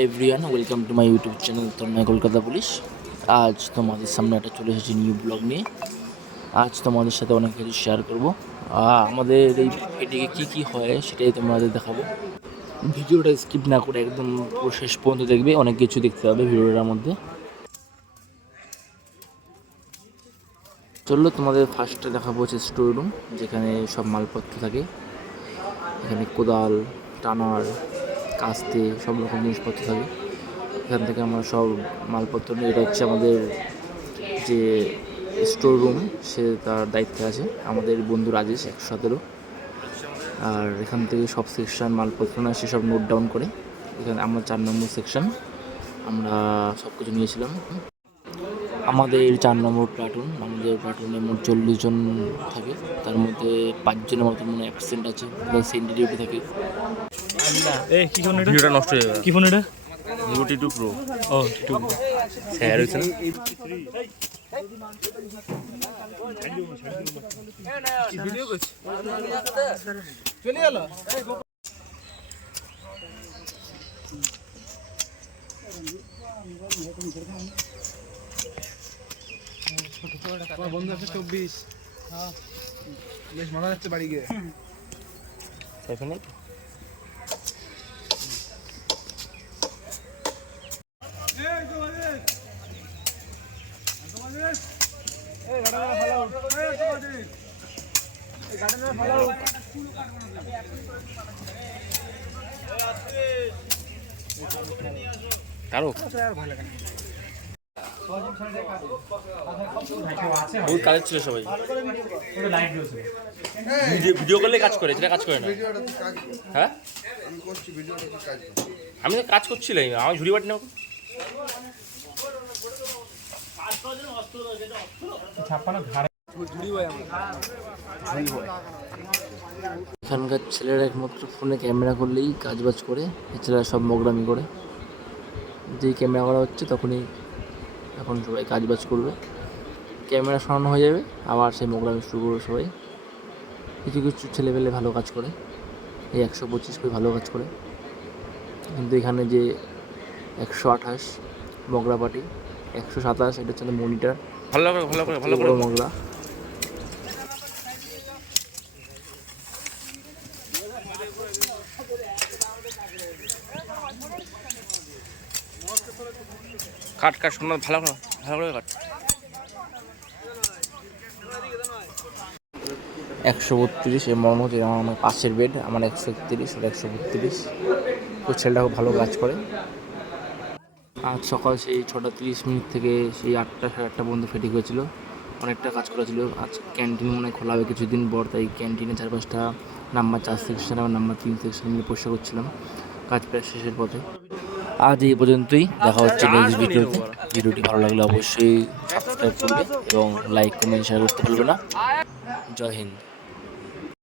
High everyone, welcome to my YouTube channel Tanmoy Kolkata police. আজ তোমাদের সামনে একটা চলে এসেছি নিউ ব্লগ নিয়ে। আজ তোমাদের সাথে অনেক কিছু শেয়ার করবো। আমাদের এই এদিকে কী কী হয় সেটাই তোমাদের দেখাবো। ভিডিওটা স্কিপ না করে একদম পুরো শেষ পর্যন্ত দেখবে, অনেক কিছু দেখতে হবে ভিডিওটার মধ্যে। চললো তোমাদের ফার্স্টে দেখাবো হচ্ছে স্টোর রুম, যেখানে সব মালপত্র থাকে। এখানে কোদাল, টানার, কাস্তে সব রকম জিনিসপত্র থাকে। এখান থেকে আমরা সব মালপত্র নিয়ে, এটা হচ্ছে আমাদের যে স্টোর রুম, সে তার দায়িত্বে আছে আমাদের বন্ধু রাজেশ 117। আর এখান থেকে সব সেকশন মালপত্র না সেসব নোট ডাউন করে। এখানে আমরা 4 নম্বর সেকশন, আমরা সব কিছু নিয়েছিলাম। আমাদের 4 নম্বর প্লাটুন, আমাদের প্লাটুনে মোট 40 জন থাকে। তার মধ্যে 5 জনের মতো মনে অ্যাবসেন্ট আছে, সেন্টি ডিউটি থাকে। কি ফোন এটা? ভিডিওটা নষ্ট হয়ে গেল। কি ফোন এটা? Vivo T two pro. ও টু স্যার হয়েছে না? ভিডিও করছি। চলে গেল বন্ধু আছে 24। হ্যাঁ বেশ মজা যাচ্ছে বাড়ি গিয়ে। এখানে কারো বহুত কাজের ছিল সবাই। ভিডিও করলে কাজ করে, সেটা কাজ করে না। হ্যাঁ আমি তো কাজ করছিলাম, আমার ঝুড়ি বাটি নাও। এখানকার ছেলেরা একমাত্র ফোনে ক্যামেরা করলেই কাজবাজ করে, এছাড়া সব মোগরামি করে। যেই ক্যামেরা করা হচ্ছে তখনই এখন সবাই কাজবাজ করবে, ক্যামেরা সরানো হয়ে যাবে, আবার সেই মোগরামি শুরু করবে সবাই। কিছু কিছু ছেলেপেলে ভালো কাজ করে, এই 125 করে ভালো কাজ করে। কিন্তু এখানে যে 128 মগরা পার্টি, 127 এটা হচ্ছে মনিটর, ভালো করে ভালো করে ভালো করে মগরা। কাট কাট সুন্দর ভালো করে ভালো করে কাট। 132 এর মর্ম হচ্ছে আমার পাশের বেড, আমার 131 আর 132। তো ছেলেটা খুব ভালো কাজ করে। আজ সকাল সেই 6:30 থেকে সেই 8টা সাড়ে 8টা পর্যন্ত ফেটিং হয়েছিল, অনেকটা কাজ করা ছিল। আজ ক্যান্টিন মনে হয় খোলা হবে কিছুদিন পর, তাই ক্যান্টিনে 4-5টা নাম্বার 4 সেকশন আর নাম্বার 3 সেকশন মিলে পরিষ্কার করছিলাম। কাজ প্রায় শেষের পথে। আজ এই পর্যন্তই, দেখা হচ্ছে নেক্সট ভিডিওতে। ভিডিওটি ভালো লাগলে অবশ্যই সাবস্ক্রাইব করবে এবং লাইক কমেন্ট শেয়ার করতে ভুলবে না। জয় হিন্দ।